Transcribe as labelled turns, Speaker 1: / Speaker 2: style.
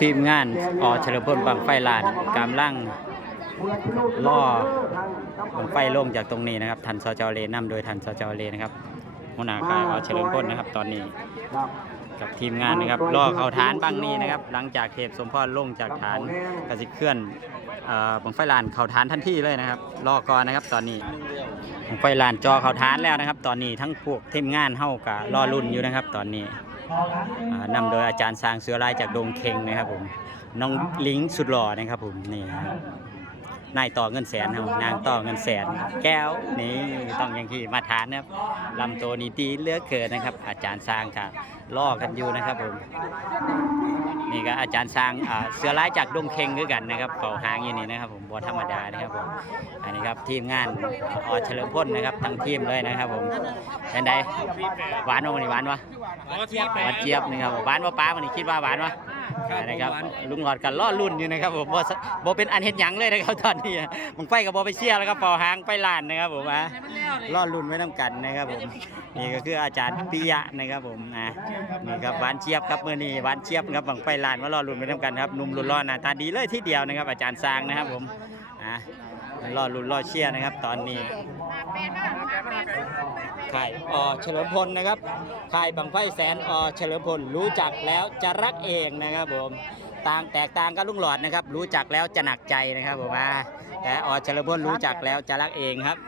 Speaker 1: ทีมงานอเฉลิมพลบังไฟลานกำลังล่อบังไฟลงจากตรงนี้นะครับ ทันสจเลนำโดยทันสจเลนะครับหัวหน้าค่ายอเฉลิมพลนะครับ ตอนนี้กับทีมงานนะครับล่อเขาฐานบังนี้นะครับ หลังจากเทพสมพรลงจากฐานกระสิเคลื่อนเอ่อบังไฟลานเขาฐานทันทีเลยนะครับล่อก่อนนะครับ ตอนนี้บังไฟลานจอเขาฐานแล้วนะครับ ตอนนี้ทั้งพวกทีมงานเฮากับรอรุ่นอยู่นะครับ ตอนนี้ นำโดยอาจารย์สร้างเสือลายจากดงเคงนะครับผมน้องลิงสุดหล่อนะครับผมนี่ครับ นายต่อเงินแสนครับนางต่อเงินแสน แก้วนี่ต้องอย่างที่มาทานนะครับลำตัวนี้ดีเหลือกเกินนะครับ อาจารย์สร้างค่ะล่อกันอยู่นะครับผมนี่ก็อาจารย์สร้างอ่าเสือลายจากดงเคงด้วยกันนะครับเฝ้าหางอยู่นี่นะครับ ผมบธรรมดานะครับผมอันนี้ครับทีมงานอเฉลิมพลนะครับทั้งทีมเลยนะครับ ผมเป็นไดหวานวะวันนี้หวานวะหวานเจี๊ยบนะครับหวานว่าป้ามันนี่คิดว่าหวานวะ นะครับลุงหลอดกันล่อรุ่นอยู่นะครับผมบ่สบ่เป็นอันเห็นหยังเลยนะครับตอนนี้มึงไฟกับบ่ไปเชียร์แล้วครับปอหางไปลานนะครับผมอะล่อรุ่นไว้น้ำกันนะครับผมนี่ก็คืออาจารย์ปิยะนะครับผมนะนี่ครับหวานเจี๊ยบครับเมื่อนี้หวานเจี๊ยบครับบังไฟลานมาล่อรุ่นไว้น้ำกันครับหนุ่มรุ่นล่อหน้าตาดีเลยที่เดียวนะครับ อาจารย์สร้างนะครับผมอะล่อรุ่นล่อเชียร์นะครับ ตอนนี้ ค่ายอเฉลิมพลนะครับค่ายบังไฟแสนอเฉลิมพลรู้จักแล้วจะรักเองนะครับผมต่างแตกต่างกับลุงหลอดนะครับ รู้จักแล้วจะหนักใจนะครับผมอ่าแต่อเฉลิมพลรู้จักแล้วจะรักเองครับ